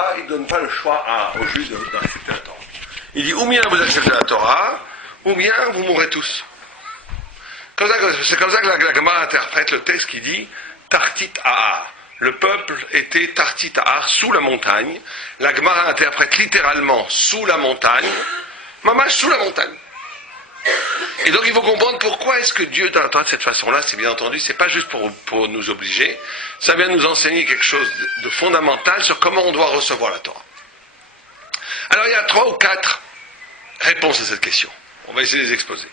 Torah, il ne donne pas le choix aux Juifs d'accepter la Torah. Il dit ou bien vous acceptez la Torah, ou bien vous mourrez tous. C'est comme ça que la Gemara interprète le texte qui dit Tartit Ahar. Le peuple était Tartit Ahar, sous la montagne. La Gemara interprète littéralement sous la montagne, mamash sous la montagne. Et donc il faut comprendre pourquoi est-ce que Dieu dans la Torah de cette façon-là. C'est bien entendu, c'est pas juste pour nous obliger, ça vient nous enseigner quelque chose de fondamental sur comment on doit recevoir la Torah. Alors il y a 3 ou 4 réponses à cette question. On va essayer de les exposer.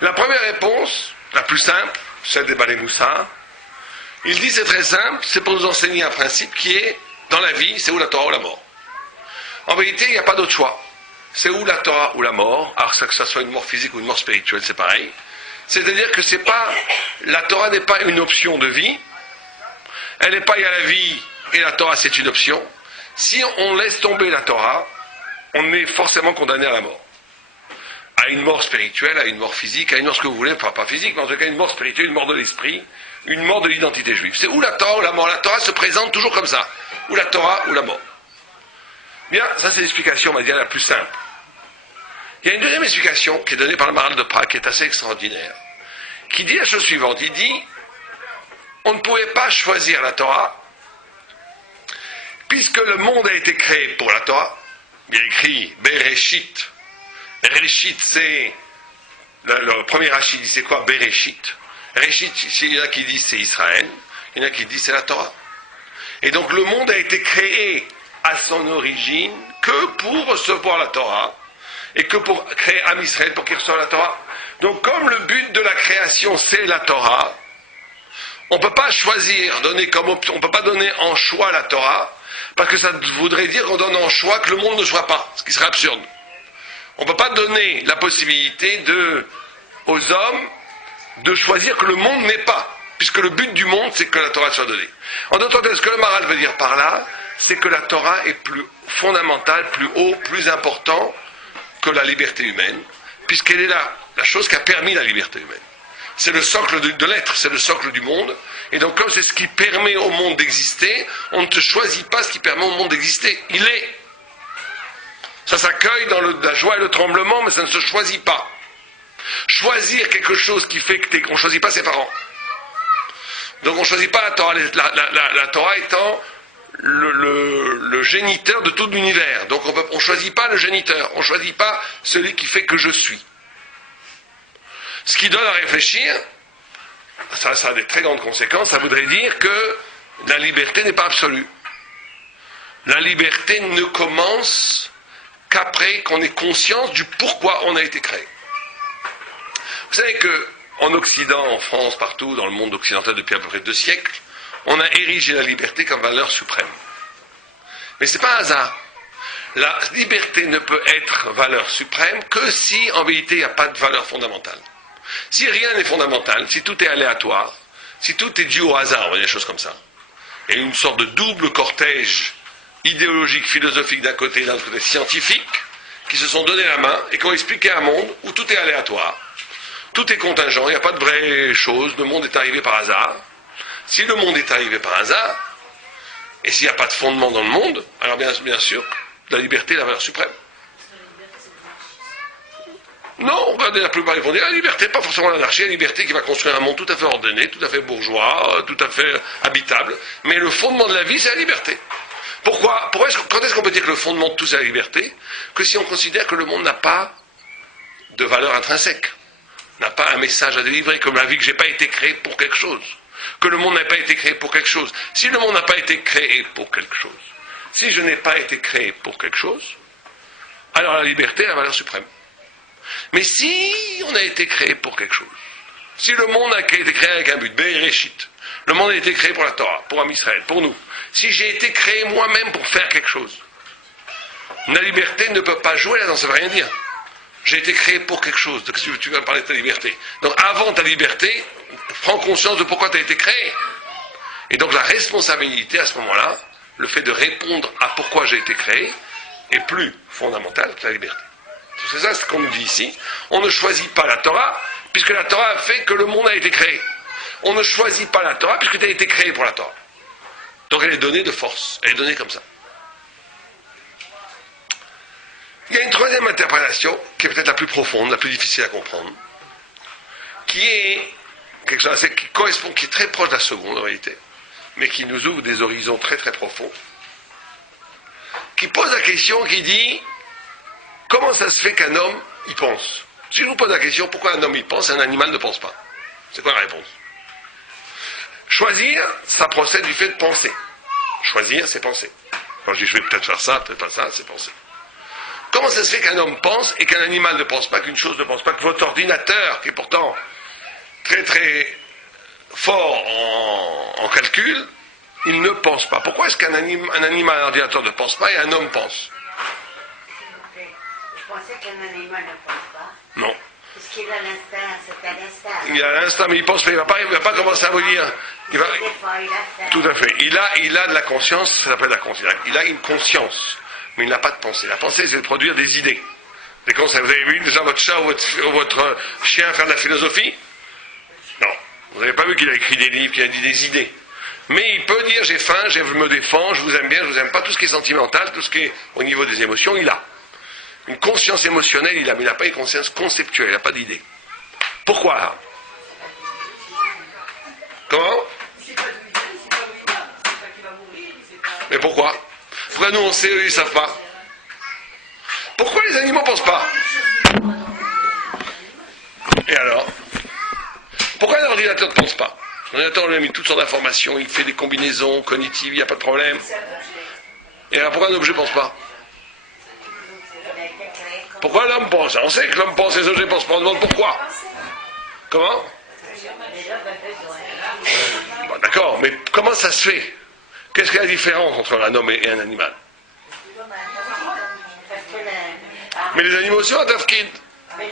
La première réponse, la plus simple, celle des Balei Moussa, il dit c'est très simple, c'est pour nous enseigner un principe qui est, dans la vie, c'est ou la Torah ou la mort. En vérité, il n'y a pas d'autre choix. C'est ou la Torah ou la mort, alors que ça soit une mort physique ou une mort spirituelle, c'est pareil. C'est-à-dire que la Torah n'est pas une option de vie, elle n'est pas il y a la vie et la Torah c'est une option. Si on laisse tomber la Torah, on est forcément condamné à la mort. À une mort spirituelle, à une mort physique, à une mort ce que vous voulez, pas physique, mais en tout cas une mort spirituelle, une mort de l'esprit, une mort de l'identité juive. C'est ou la Torah ou la mort. La Torah se présente toujours comme ça. Ou la Torah ou la mort. Bien, ça c'est l'explication, on va dire, la plus simple. Il y a une deuxième explication qui est donnée par le Maharal de Prague, qui est assez extraordinaire, qui dit la chose suivante. Il dit, on ne pouvait pas choisir la Torah, puisque le monde a été créé pour la Torah. Il est écrit Bereshit. Bereshit, c'est le premier Rashi dit c'est quoi Bereshit. Réchit, il y en a qui disent c'est Israël, il y en a qui disent c'est la Torah. Et donc le monde a été créé à son origine que pour recevoir la Torah, et que pour créer Am Israël, pour qu'il reçoive la Torah. Donc comme le but de la création c'est la Torah, on ne peut pas choisir, donner comme option, on ne peut pas donner en choix la Torah, parce que ça voudrait dire qu'on donne en choix que le monde ne soit pas, ce qui serait absurde. On ne peut pas donner la possibilité aux hommes de choisir que le monde n'est pas, puisque le but du monde, c'est que la Torah soit donnée. En d'autres termes, ce que le Maharal veut dire par là, c'est que la Torah est plus fondamentale, plus haut, plus important que la liberté humaine, puisqu'elle est la chose qui a permis la liberté humaine. C'est le socle de l'être, c'est le socle du monde, et donc comme c'est ce qui permet au monde d'exister, on ne te choisit pas ce qui permet au monde d'exister, il est. Ça s'accueille dans la joie et le tremblement, mais ça ne se choisit pas. Choisir quelque chose qui fait qu'on ne choisit pas ses parents. Donc on ne choisit pas la Torah, la Torah étant le géniteur de tout l'univers. Donc on ne choisit pas le géniteur, on ne choisit pas celui qui fait que je suis. Ce qui donne à réfléchir, ça a des très grandes conséquences, ça voudrait dire que la liberté n'est pas absolue. La liberté ne commence qu'après qu'on ait conscience du pourquoi on a été créé. Vous savez qu'en Occident, en France, partout, dans le monde occidental depuis à peu près 2 siècles, on a érigé la liberté comme valeur suprême. Mais ce n'est pas un hasard. La liberté ne peut être valeur suprême que si, en vérité, il n'y a pas de valeur fondamentale. Si rien n'est fondamental, si tout est aléatoire, si tout est dû au hasard, on va dire des choses comme ça, et une sorte de double cortège idéologique, philosophique d'un côté et d'un côté scientifique, qui se sont donné la main et qui ont expliqué un monde où tout est aléatoire. Tout est contingent, il n'y a pas de vraies choses, le monde est arrivé par hasard. Si le monde est arrivé par hasard, et s'il n'y a pas de fondement dans le monde, alors bien sûr, la liberté est la valeur suprême. Non, regardez, la plupart vont dire la liberté, pas forcément l'anarchie, la liberté qui va construire un monde tout à fait ordonné, tout à fait bourgeois, tout à fait habitable, mais le fondement de la vie, c'est la liberté. Pourquoi quand est-ce qu'on peut dire que le fondement de tout, c'est la liberté? Que si on considère que le monde n'a pas de valeur intrinsèque, n'a pas un message à délivrer, comme la vie que j'ai pas été créé pour quelque chose, que le monde n'a pas été créé pour quelque chose. Si le monde n'a pas été créé pour quelque chose, si je n'ai pas été créé pour quelque chose, alors la liberté est la valeur suprême. Mais si on a été créé pour quelque chose, si le monde a été créé avec un but, Bereshit, le monde a été créé pour la Torah, pour Am Israël, pour nous, si j'ai été créé moi-même pour faire quelque chose, la liberté ne peut pas jouer là-dedans, ça ne veut rien dire. J'ai été créé pour quelque chose, donc tu vas parler de ta liberté. Donc avant ta liberté, prends conscience de pourquoi tu as été créé. Et donc la responsabilité à ce moment-là, le fait de répondre à pourquoi j'ai été créé, est plus fondamental que la liberté. C'est ça ce qu'on nous dit ici. On ne choisit pas la Torah, puisque la Torah a fait que le monde a été créé. On ne choisit pas la Torah, puisque tu as été créé pour la Torah. Donc elle est donnée de force. Elle est donnée comme ça. Il y a une troisième interprétation, qui est peut-être la plus profonde, la plus difficile à comprendre, qui est quelque chose qui correspond, qui est très proche de la seconde en réalité, mais qui nous ouvre des horizons très très profonds, qui pose la question, qui dit comment ça se fait qu'un homme il pense? Si je vous pose la question pourquoi un homme il pense et un animal ne pense pas, c'est quoi la réponse? Choisir, ça procède du fait de penser. Choisir, c'est penser. Quand je dis je vais peut-être faire ça, peut-être pas ça, c'est penser. Comment ça se fait qu'un homme pense et qu'un animal ne pense pas, qu'une chose ne pense pas, que votre ordinateur, qui est pourtant très très fort en calcul, il ne pense pas? Pourquoi est-ce qu'un animal, un ordinateur ne pense pas et un homme pense? Je pensais qu'un animal ne pense pas. Non. Parce qu'il a l'instinct, c'est un instinct. Il a l'instinct, mais il pense pas, il va pas commencer à vous dire. Il va, tout à fait. Il a de la conscience, ça s'appelle la conscience. Il a une conscience, mais il n'a pas de pensée. La pensée, c'est de produire des idées. Des concepts. Vous avez vu déjà votre chat ou votre chien faire de la philosophie? Non. Vous n'avez pas vu qu'il a écrit des livres, qu'il a dit des idées. Mais il peut dire j'ai faim, je me défends, je vous aime bien, je vous aime pas, tout ce qui est sentimental, tout ce qui est au niveau des émotions, il a. Une conscience émotionnelle, il a, mais il n'a pas une conscience conceptuelle, il n'a pas d'idée. Pourquoi? Comment? Mais pourquoi? Pourquoi nous on sait, eux ils ne savent pas? Pourquoi les animaux ne pensent pas? Et alors? Pourquoi un ordinateur ne pense pas? L'ordinateur, on lui a mis toutes sortes d'informations, il fait des combinaisons cognitives, il n'y a pas de problème. Et alors pourquoi un objet ne pense pas? Pourquoi l'homme pense? On sait que l'homme pense et les objets ne pensent pas, on demande pourquoi. Comment? Bon, d'accord, mais comment ça se fait? Qu'est-ce qu'il y a la différence entre un homme et un animal? Mais les animaux aussi ont un tafkid. L'homme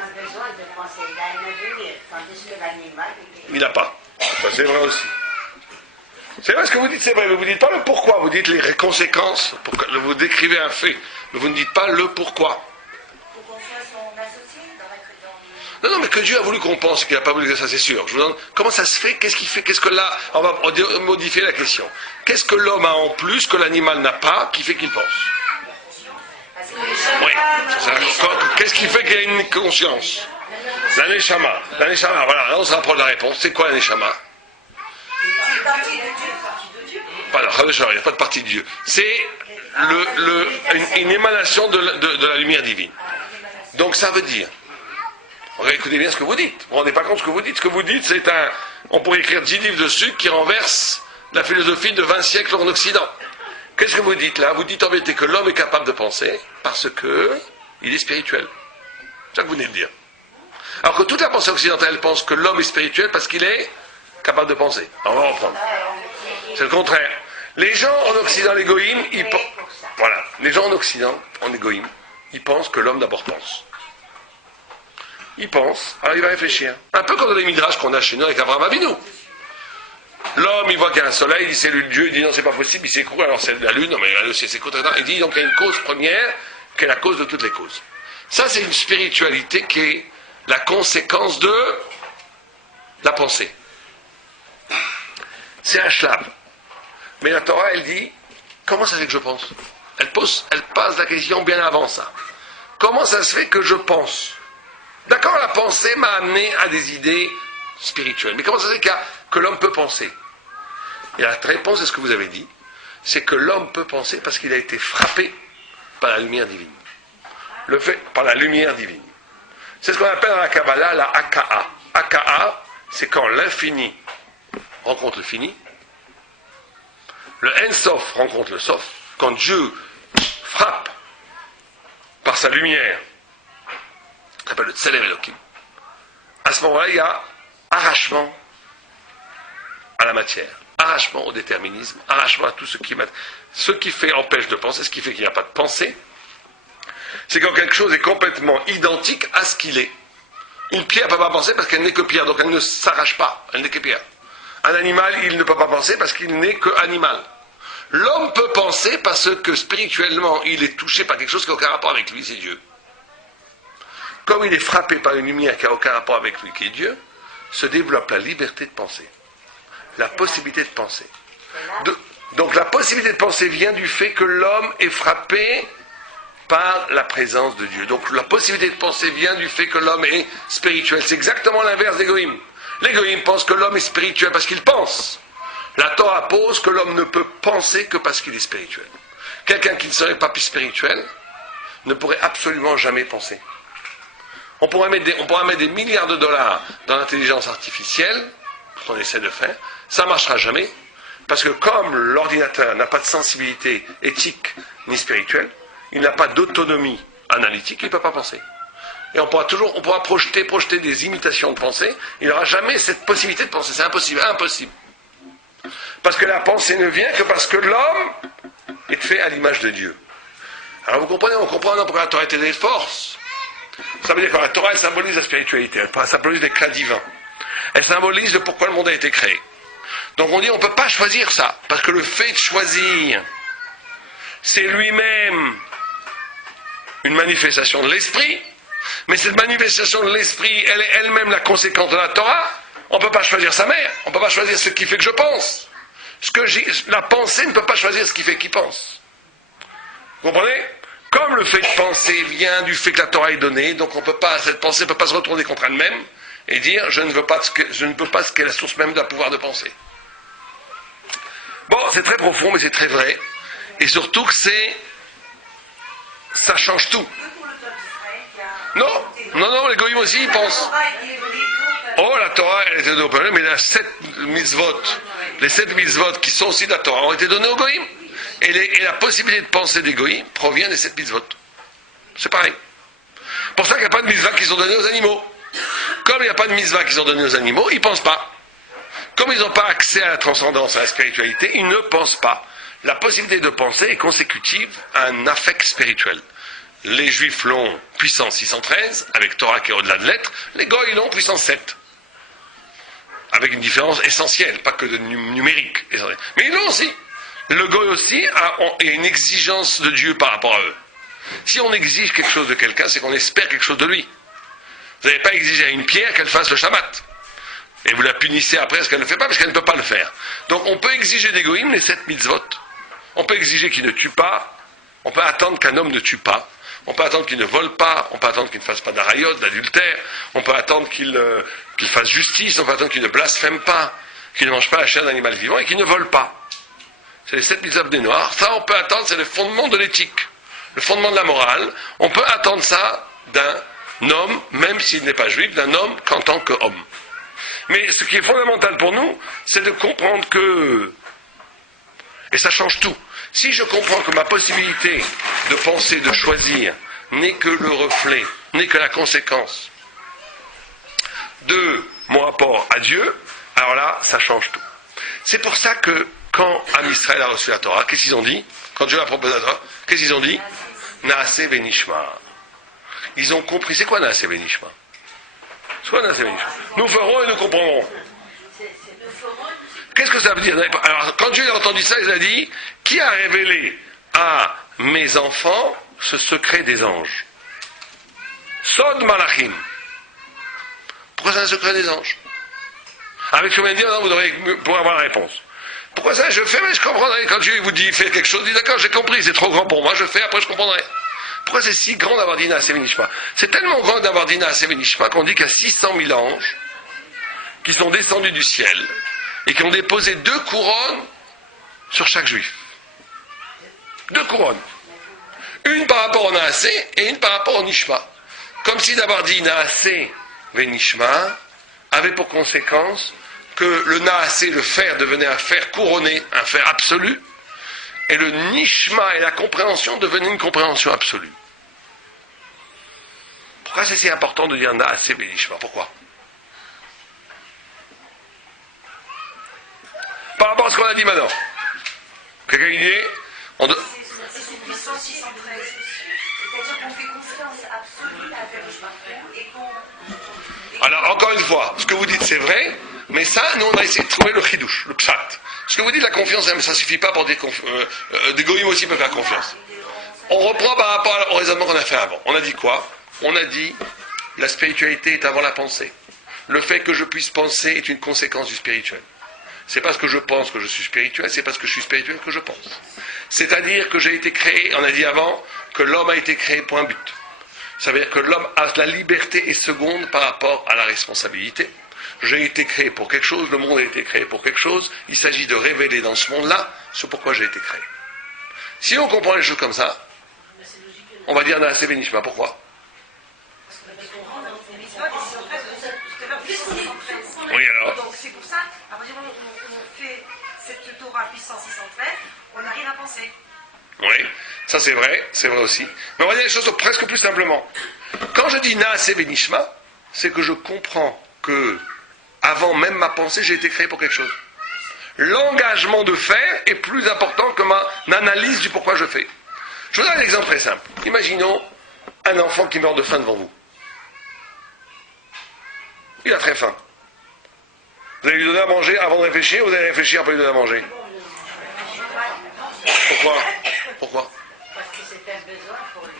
a besoin de penser, il a un avenir, tandis que l'animal... Il n'a pas. Ça, c'est vrai aussi. C'est vrai ce que vous dites, c'est vrai, mais vous ne dites pas le pourquoi, vous dites les conséquences, vous décrivez un fait, mais vous ne dites pas le pourquoi. Pour qu'on soit son associé dans Non, mais que Dieu a voulu qu'on pense, qu'il n'a pas voulu que ça, c'est sûr. Je vous demande, comment ça se fait? Qu'est-ce qu'il fait? Qu'est-ce que là, on va modifier la question. Qu'est-ce que l'homme a en plus que l'animal n'a pas, qui fait qu'il pense? Oui, c'est ça. Qu'est-ce qui fait qu'il y a une conscience? La neshama. La neshama, voilà, là on se rapproche de la réponse. C'est quoi la neshama? C'est partie de Dieu. Voilà, il n'y a pas de partie de Dieu. C'est une émanation de la lumière divine. Donc ça veut dire, écoutez bien ce que vous dites, vous ne vous rendez pas compte ce que vous dites. Ce que vous dites, c'est on pourrait écrire 10 livres dessus qui renversent la philosophie de 20 siècles en Occident. Qu'est-ce que vous dites là? Vous dites en vérité que l'homme est capable de penser parce que il est spirituel. C'est ça que vous venez de dire. Alors que toute la pensée occidentale pense que l'homme est spirituel parce qu'il est capable de penser. Alors on va reprendre. C'est le contraire. Les gens en Occident, les goïms, voilà. Les gens en Occident, en goïms, ils pensent que l'homme d'abord pense. Il pense, alors il va réfléchir. Un peu comme dans les midrash qu'on a chez nous avec Abraham Avinu. L'homme, il voit qu'il y a un soleil, il dit c'est le Dieu, il dit non, c'est pas possible, il s'écroule, alors c'est la lune, non, mais le ciel s'écroule, il dit donc il y a une cause première qui est la cause de toutes les causes. Ça, c'est une spiritualité qui est la conséquence de la pensée. C'est un shlab. Mais la Torah, elle dit, comment ça se fait que je pense? Elle passe la question bien avant ça. Comment ça se fait que je pense? D'accord, la pensée m'a amené à des idées spirituelles. Mais comment ça se fait que l'homme peut penser? Et la réponse est ce que vous avez dit, c'est que l'homme peut penser parce qu'il a été frappé par la lumière divine. Le fait, par la lumière divine. C'est ce qu'on appelle dans la Kabbalah la Aka'a. Aka'a, c'est quand l'infini rencontre le fini, le En-Sof rencontre le Sof, quand Dieu frappe par sa lumière, ça s'appelle le Tselem Elohim, à ce moment-là, il y a arrachement à la matière, arrachement au déterminisme, arrachement à tout ce qui fait empêche de penser, ce qui fait qu'il n'y a pas de pensée, c'est quand quelque chose est complètement identique à ce qu'il est. Une pierre ne peut pas penser parce qu'elle n'est que pierre, donc elle ne s'arrache pas, elle n'est que pierre. Un animal, il ne peut pas penser parce qu'il n'est que animal. L'homme peut penser parce que spirituellement, il est touché par quelque chose qui n'a aucun rapport avec lui, c'est Dieu. Comme il est frappé par une lumière qui n'a aucun rapport avec lui, qui est Dieu, se développe la liberté de penser. La possibilité de penser. Donc la possibilité de penser vient du fait que l'homme est frappé par la présence de Dieu. Donc la possibilité de penser vient du fait que l'homme est spirituel. C'est exactement l'inverse des goïms. Les goïms pensent que l'homme est spirituel parce qu'il pense. La Torah pose que l'homme ne peut penser que parce qu'il est spirituel. Quelqu'un qui ne serait pas plus spirituel ne pourrait absolument jamais penser. On pourra mettre des milliards de dollars dans l'intelligence artificielle, ce qu'on essaie de faire, ça ne marchera jamais, parce que comme l'ordinateur n'a pas de sensibilité éthique ni spirituelle, il n'a pas d'autonomie analytique, il ne peut pas penser. Et on pourra projeter des imitations de pensée, il n'aura jamais cette possibilité de penser, c'est impossible. Parce que la pensée ne vient que parce que l'homme est fait à l'image de Dieu. Alors vous comprenez, on comprend pourquoi la Torah était des forces. Ça veut dire que la Torah, elle symbolise la spiritualité, elle symbolise l'éclat divin. Elle symbolise pourquoi le monde a été créé. Donc on dit on ne peut pas choisir ça, parce que le fait de choisir, c'est lui-même une manifestation de l'esprit, mais cette manifestation de l'esprit, elle est elle-même la conséquence de la Torah. On ne peut pas choisir sa mère, on ne peut pas choisir ce qui fait que je pense. La pensée ne peut pas choisir ce qui fait qu'il pense. Vous comprenez ? Comme le fait de penser vient du fait que la Torah est donnée, donc cette pensée ne peut pas se retourner contre elle-même et dire je ne peux pas ce qu'est la source même d'un pouvoir de penser. Bon, c'est très profond, mais c'est très vrai. Et surtout que ça change tout. Non, les goïms aussi, ils pensent. Oh, la Torah, elle était donnée au peuple, mais les 7 mitzvot qui sont aussi de la Torah ont été donnés aux goïms. Et la possibilité de penser des goïms provient des 7 mitzvot. C'est pareil. Pour ça qu'il n'y a pas de mitzvahs qui sont donnés aux animaux. Comme il n'y a pas de mitzvahs qui sont donnés aux animaux, ils ne pensent pas. Comme ils n'ont pas accès à la transcendance, à la spiritualité, ils ne pensent pas. La possibilité de penser est consécutive à un affect spirituel. Les Juifs l'ont puissance 613, avec Torah qui est au-delà de l'être. Les Goïs l'ont puissance 7. Avec une différence essentielle, pas que de numérique. Mais ils l'ont aussi. Le Goï aussi a une exigence de Dieu par rapport à eux. Si on exige quelque chose de quelqu'un, c'est qu'on espère quelque chose de lui. Vous n'avez pas exigé à une pierre qu'elle fasse le Shabbat. Et vous la punissez après parce qu'elle ne le fait pas, parce qu'elle ne peut pas le faire. Donc on peut exiger des goïms les 7 mitzvot. On peut exiger qu'il ne tue pas. On peut attendre qu'un homme ne tue pas. On peut attendre qu'il ne vole pas. On peut attendre qu'il ne fasse pas d'arayot, d'adultère. On peut attendre qu'il fasse justice. On peut attendre qu'il ne blasphème pas. Qu'il ne mange pas la chair d'animal vivant et qu'il ne vole pas. C'est les 7 mitzvot des Noirs. Ça, on peut attendre, c'est le fondement de l'éthique. Le fondement de la morale. On peut attendre ça d'un homme, même s'il n'est pas juif, d'un homme qu'en tant qu'homme. Mais ce qui est fondamental pour nous, c'est de comprendre que... Et ça change tout. Si je comprends que ma possibilité de penser, de choisir, n'est que le reflet, n'est que la conséquence de mon rapport à Dieu, alors là, ça change tout. C'est pour ça que quand Am Israël a reçu la Torah, qu'est-ce qu'ils ont dit ? Quand Dieu a proposé la Torah, qu'est-ce qu'ils ont dit ? Naaseh venishma. Ils ont compris, c'est quoi Naaseh venishma ? C'est quoi Naaseh venishma ? Nous ferons et nous comprendrons. Qu'est-ce que ça veut dire ? Alors, quand Dieu a entendu ça, il a dit, qui a révélé à mes enfants ce secret des anges ? Sod Malachim. Pourquoi c'est un secret des anges ? Avec ce que je viens de dire, non, vous devrez pour avoir la réponse. Pourquoi ça je fais, mais je comprendrai. Quand Dieu vous dit, fais quelque chose, dit d'accord, j'ai compris, c'est trop grand pour moi, je fais, après je comprendrai. Pourquoi c'est si grand d'avoir dit Naaseh venishma ? C'est tellement grand d'avoir dit Naaseh venishma qu'on dit qu'il y a 600 000 anges qui sont descendus du ciel et qui ont déposé 2 couronnes sur chaque juif. 2 couronnes. Une par rapport au Naaseh et une par rapport au Nishma. Comme si d'avoir dit Naaseh venishma avait pour conséquence que le Naaseh, le fer, devenait un fer couronné, un fer absolu, et le Nishma et la compréhension devenaient une compréhension absolue. Pourquoi c'est si important de dire Naaseh venishma ? Pourquoi ? Par rapport à ce qu'on a dit maintenant. Quelqu'un a une idée ? C'est une puissance 613. C'est-à-dire qu'on fait confiance absolue à faire le Shmarton et qu'on... Alors, encore une fois, ce que vous dites c'est vrai, mais ça, nous on a essayé de trouver le chidouche, le pshat. Ce que vous dites, la confiance, ça ne suffit pas pour dire des goïms aussi peuvent faire confiance. On reprend par rapport au raisonnement qu'on a fait avant. On a dit quoi ? On a dit la spiritualité est avant la pensée. Le fait que je puisse penser est une conséquence du spirituel. C'est parce que je pense que je suis spirituel, c'est parce que je suis spirituel que je pense. C'est-à-dire que j'ai été créé, on a dit avant, que l'homme a été créé pour un but. Ça veut dire que l'homme a la liberté et seconde par rapport à la responsabilité. J'ai été créé pour quelque chose, le monde a été créé pour quelque chose, il s'agit de révéler dans ce monde-là ce pourquoi j'ai été créé. Si on comprend les choses comme ça, on va dire Naaseh Benishma. Pourquoi? Oui, alors. Donc c'est pour ça, à partir du moment où on fait cette Torah puissance 613, on arrive à penser. Oui, ça c'est vrai aussi. Mais on va dire les choses presque plus simplement. Quand je dis Naaseh Benishma, c'est que je comprends que, avant même ma pensée, j'ai été créé pour quelque chose. L'engagement de faire est plus important que mon analyse du pourquoi je fais. Je vous donne un exemple très simple. Imaginons un enfant qui meurt de faim devant vous. Il a très faim. Vous allez lui donner à manger avant de réfléchir ou vous allez réfléchir après lui donner à manger? Pourquoi? Parce que c'est un besoin pour lui.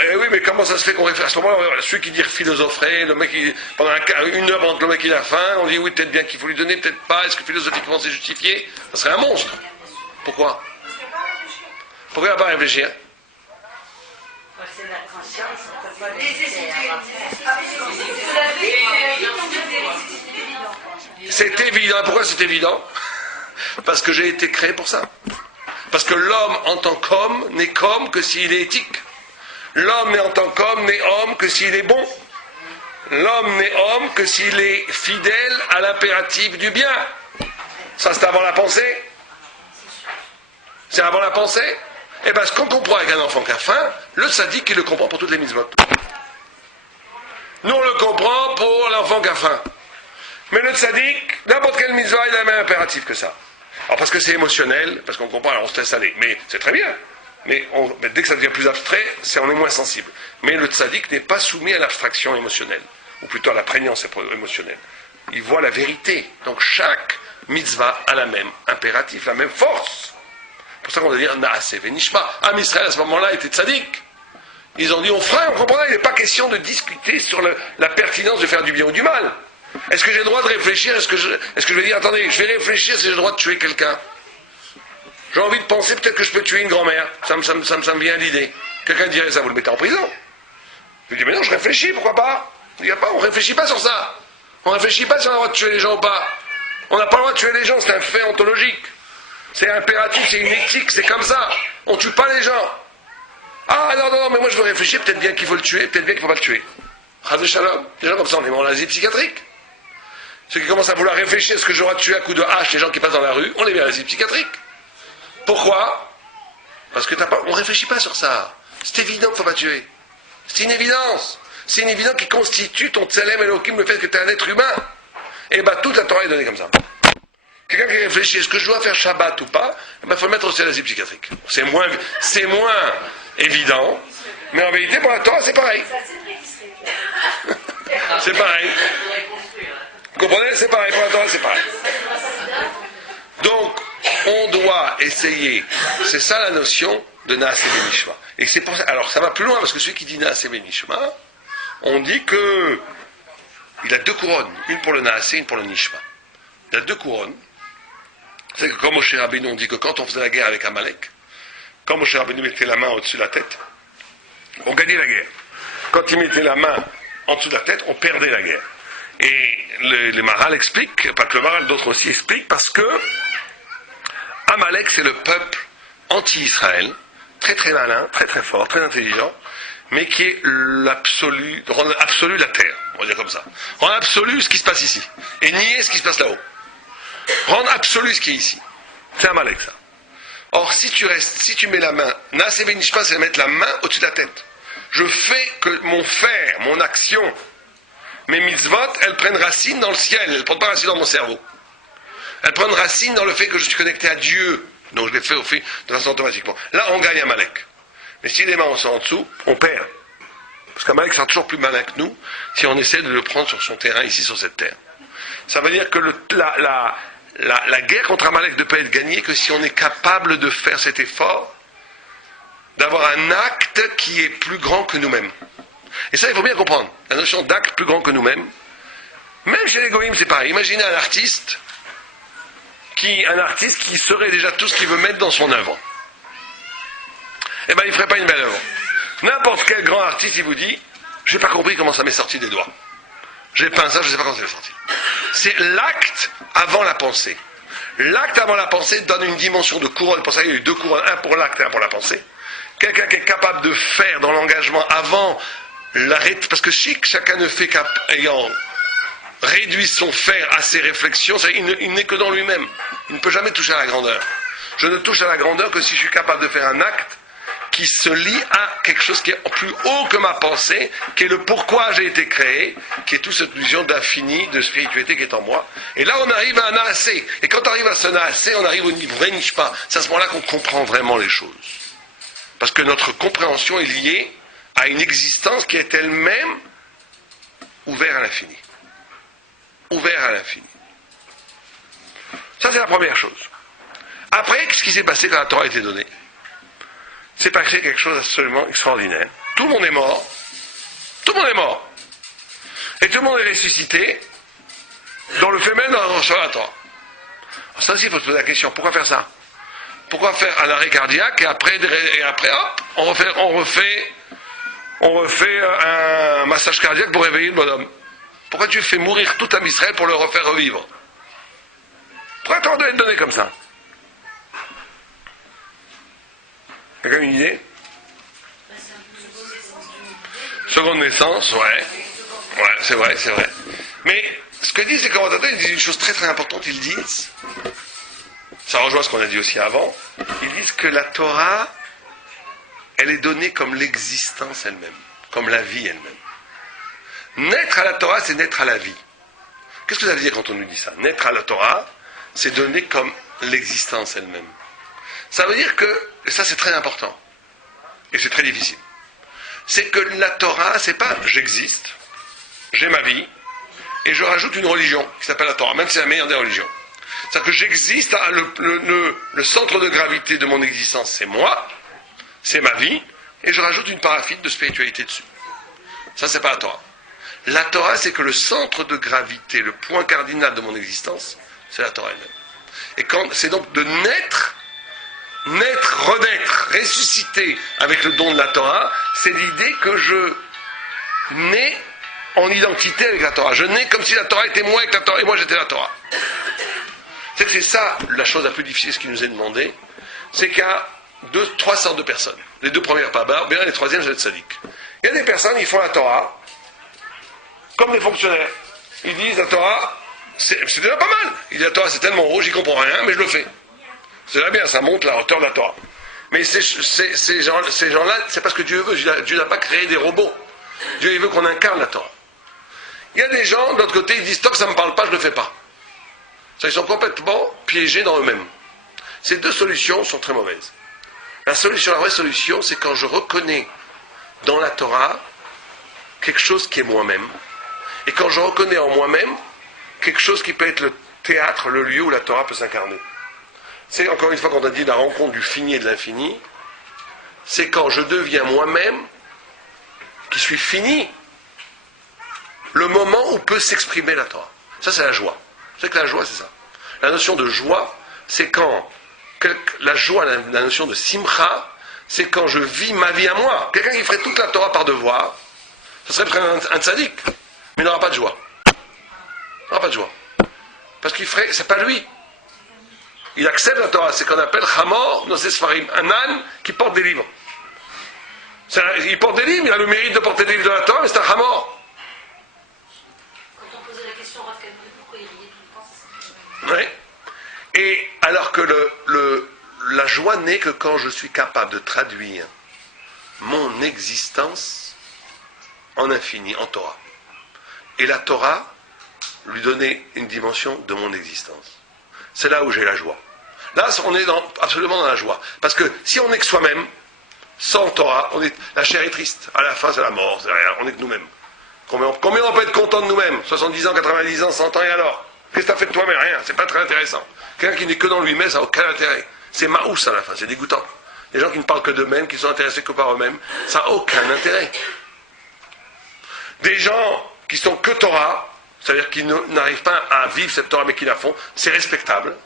Eh oui, mais comment ça se fait qu'on réfléchit? À ce moment-là, celui qui dit philosopherait, le mec, pendant une heure pendant que le mec il a faim, on dit oui, peut-être bien qu'il faut lui donner, peut-être pas, est-ce que philosophiquement c'est justifié? Ça serait un monstre. Pourquoi? Pourquoi il ne va pas réfléchir? Parce que la conscience, on ne peut pas le Nécessité. C'est évident. Pourquoi c'est évident? Parce que j'ai été créé pour ça. Parce que l'homme en tant qu'homme n'est qu'homme que s'il est éthique. L'homme n'est en tant qu'homme n'est homme que s'il est bon. L'homme n'est homme que s'il est fidèle à l'impératif du bien. Ça c'est avant la pensée. C'est avant la pensée. Et bien ce qu'on comprend avec un enfant qui a faim, le tzaddik il le comprend pour toutes les mitzvot. Nous on le comprend pour l'enfant qui a faim. Mais le tzaddik, n'importe quelle mitzvah, il a le même impératif que ça. Alors parce que c'est émotionnel, parce qu'on comprend, alors on se laisse aller. Mais c'est très bien. Mais dès que ça devient plus abstrait, on est moins sensible. Mais le tzaddik n'est pas soumis à l'abstraction émotionnelle, ou plutôt à la prégnance émotionnelle. Il voit la vérité. Donc chaque mitzvah a la même impératif, la même force. C'est pour ça qu'on doit dire Naaseh Benishma. Am Israël à ce moment-là était tzaddik. Ils ont dit on fera, on comprendra, il n'est pas question de discuter sur la pertinence de faire du bien ou du mal. Est-ce que j'ai le droit de réfléchir? Est-ce que je vais dire, attendez, je vais réfléchir si j'ai le droit de tuer quelqu'un? J'ai envie de penser, peut-être que je peux tuer une grand-mère. Ça me vient l'idée. Quelqu'un dirait ça, vous le mettez en prison. Je lui dis, mais non, je réfléchis, pourquoi pas? Il y a pas, on ne réfléchit pas sur ça. On ne réfléchit pas si on a le droit de tuer les gens ou pas. On n'a pas le droit de tuer les gens, c'est un fait ontologique. C'est impératif, c'est une éthique, c'est comme ça. On ne tue pas les gens. Ah non, mais moi je veux réfléchir, peut-être bien qu'il faut le tuer, peut-être bien qu'il ne faut pas le tuer. Chazé shalom. Les gens comme ça, on les met en asile psychiatrique. Ceux qui commencent à vouloir réfléchir à ce que j'aurais tué à coups de hache les gens qui passent dans la rue, on les met à l'asile psychiatrique. Pourquoi? Parce que on ne réfléchit pas sur ça. C'est évident qu'il ne faut pas tuer. C'est une évidence. C'est une évidence qui constitue ton tselem Elohim, le fait que tu es un être humain. Et bien toute la Torah est donnée comme ça. Quelqu'un qui réfléchit, est-ce que je dois faire Shabbat ou pas? Il faut le mettre aussi à l'asile psychiatrique. C'est moins évident, mais en vérité pour la Torah c'est pareil. C'est pareil. Vous comprenez? C'est pareil, pour la Torah c'est pareil. Donc, on doit essayer, c'est ça la notion de Naaseh Benishma. Et c'est pour ça, alors ça va plus loin, parce que celui qui dit Naaseh Benishma, on dit que il a deux couronnes, une pour le Naaseh, une pour le Nishma. Il a deux couronnes. C'est que comme Moshe Rabbeinu, on dit que quand on faisait la guerre avec Amalek, quand Moshe Rabbeinu mettait la main au-dessus de la tête, on gagnait la guerre. Quand il mettait la main en dessous de la tête, on perdait la guerre. Et les Maharal expliquent, pas que le Maharal, d'autres aussi expliquent, parce que Amalek, c'est le peuple anti-Israël, très très malin, très très fort, très intelligent, mais qui est l'absolu, rendre absolu la terre, on va dire comme ça. Rendre absolu ce qui se passe ici, et nier ce qui se passe là-haut. Rendre absolu ce qui est ici. C'est Amalek, ça. Or, si tu mets la main, Naaseh Benishma, c'est mettre la main au-dessus de la tête. Je fais que mon faire, mon action, mes mitzvot, elles prennent racine dans le ciel, elles ne prennent pas racine dans mon cerveau. Elles prennent racine dans le fait que je suis connecté à Dieu. Donc je les fais au fait de façon automatiquement. Là, on gagne Amalek. Mais si les mains sont en dessous, on perd. Parce qu'Amalek sera toujours plus malin que nous si on essaie de le prendre sur son terrain, ici, sur cette terre. Ça veut dire que la guerre contre Amalek ne peut être gagnée que si on est capable de faire cet effort, d'avoir un acte qui est plus grand que nous-mêmes. Et ça, il faut bien comprendre. La notion d'acte plus grand que nous-mêmes, même chez les goïms, c'est pareil. Imaginez un artiste un artiste qui saurait déjà tout ce qu'il veut mettre dans son œuvre. Eh bien, il ne ferait pas une belle œuvre. N'importe quel grand artiste, il vous dit, j'ai pas compris comment ça m'est sorti des doigts. J'ai peint ça, je ne sais pas comment ça m'est sorti. C'est l'acte avant la pensée. L'acte avant la pensée donne une dimension de couronne. Pour ça, il y a eu 2 couronnes, un pour l'acte et un pour la pensée. Quelqu'un qui est capable de faire dans l'engagement avant l'arrêt, parce que si chacun ne fait qu'ayant réduit son faire à ses réflexions, il n'est que dans lui-même. Il ne peut jamais toucher à la grandeur. Je ne touche à la grandeur que si je suis capable de faire un acte qui se lie à quelque chose qui est plus haut que ma pensée, qui est le pourquoi j'ai été créé, qui est toute cette vision d'infini, de spiritualité qui est en moi. Et là, on arrive à un naasé. Et quand on arrive à ce naasé, on arrive au niveau vrai nishpa. C'est à ce moment-là qu'on comprend vraiment les choses. Parce que notre compréhension est liée à une existence qui est elle-même ouverte à l'infini. Ouverte à l'infini. Ça, c'est la première chose. Après, qu'est-ce qui s'est passé quand la Torah a été donnée? C'est passé quelque chose d'absolument extraordinaire. Tout le monde est mort. Tout le monde est mort. Et tout le monde est ressuscité dans le fait même de recevoir la Torah. Ça aussi, il faut se poser la question. Pourquoi faire ça? Pourquoi faire un arrêt cardiaque et après hop, on refait un massage cardiaque pour réveiller le bonhomme? Pourquoi tu fais mourir tout un Israël pour le refaire revivre? Pourquoi t'en doit être donné comme ça? Quelqu'un a une idée? Seconde naissance, ouais. Ouais, c'est vrai. Mais ce que disent les commentateurs, ils disent une chose très très importante. Ils disent, ça rejoint ce qu'on a dit aussi avant, ils disent que la Torah, elle est donnée comme l'existence elle-même, comme la vie elle-même. Naître à la Torah, c'est naître à la vie. Qu'est-ce que ça veut dire quand on nous dit ça? Naître à la Torah, c'est donné comme l'existence elle-même. Ça veut dire que, et ça c'est très important, et c'est très difficile, c'est que la Torah, c'est pas j'existe, j'ai ma vie, et je rajoute une religion qui s'appelle la Torah, même si c'est la meilleure des religions. C'est-à-dire que j'existe, le centre de gravité de mon existence, c'est moi, c'est ma vie, et je rajoute une paraffine de spiritualité dessus. Ça, c'est pas la Torah. La Torah, c'est que le centre de gravité, le point cardinal de mon existence, c'est la Torah elle-même. Et c'est donc de naître, renaître, ressusciter avec le don de la Torah, c'est l'idée que je nais en identité avec la Torah. Je nais comme si la Torah était moi avec la Torah, et moi j'étais la Torah. C'est ça la chose la plus difficile, ce qui nous est demandé, c'est qu'il y a 3 sortes de personnes. Les 2 premières pas, bien les 3e, c'est le tzaddik. Il y a des personnes, ils font la Torah comme des fonctionnaires. Ils disent la Torah, c'est déjà pas mal. Ils disent la Torah c'est tellement rouge, j'y comprends rien, mais je le fais. C'est déjà bien, ça monte la hauteur de la Torah. Mais ces gens-là, c'est parce que Dieu veut. Dieu n'a pas créé des robots. Dieu il veut qu'on incarne la Torah. Il y a des gens, de l'autre côté, ils disent tant que ça ne me parle pas, je ne le fais pas. Ça, ils sont complètement piégés dans eux-mêmes. Ces 2 solutions sont très mauvaises. La vraie solution, c'est quand je reconnais dans la Torah quelque chose qui est moi-même. Et quand je reconnais en moi-même quelque chose qui peut être le théâtre, le lieu où la Torah peut s'incarner. C'est encore une fois quand on a dit la rencontre du fini et de l'infini, c'est quand je deviens moi-même, qui suis fini, le moment où peut s'exprimer la Torah. Ça c'est la joie. C'est que la joie c'est ça. La notion de joie, c'est quand la joie, la notion de simcha, c'est quand je vis ma vie à moi. Quelqu'un qui ferait toute la Torah par devoir, ça serait un tzaddik, mais il n'aura pas de joie. Il n'aura pas de joie. Parce qu'il ferait, c'est pas lui. Il accepte la Torah, c'est ce qu'on appelle Hamor Nosé Sfarim, un âne qui porte des livres. Il porte des livres, il a le mérite de porter des livres de la Torah, mais c'est un Hamor. Quand on posait la question à Rav Kadmon, pourquoi il riait tout le temps? Oui. Et alors que la joie n'est que quand je suis capable de traduire mon existence en infini, en Torah. Et la Torah lui donner une dimension de mon existence. C'est là où j'ai la joie. Là, on est absolument dans la joie. Parce que si on est que soi-même, sans Torah, la chair est triste. À la fin, c'est la mort, c'est rien, on est que nous-mêmes. Combien on peut être content de nous-mêmes? 70 ans, 90 ans, 100 ans, et alors? Qu'est-ce que t'as fait de toi-même? Rien, c'est pas très intéressant. Quelqu'un qui n'est que dans lui-même, ça n'a aucun intérêt. C'est maous à la fin, c'est dégoûtant. Les gens qui ne parlent que d'eux-mêmes, qui sont intéressés que par eux-mêmes, ça n'a aucun intérêt. Des gens qui sont que Torah, c'est-à-dire qu'ils n'arrivent pas à vivre cette Torah mais qui la font, c'est respectable.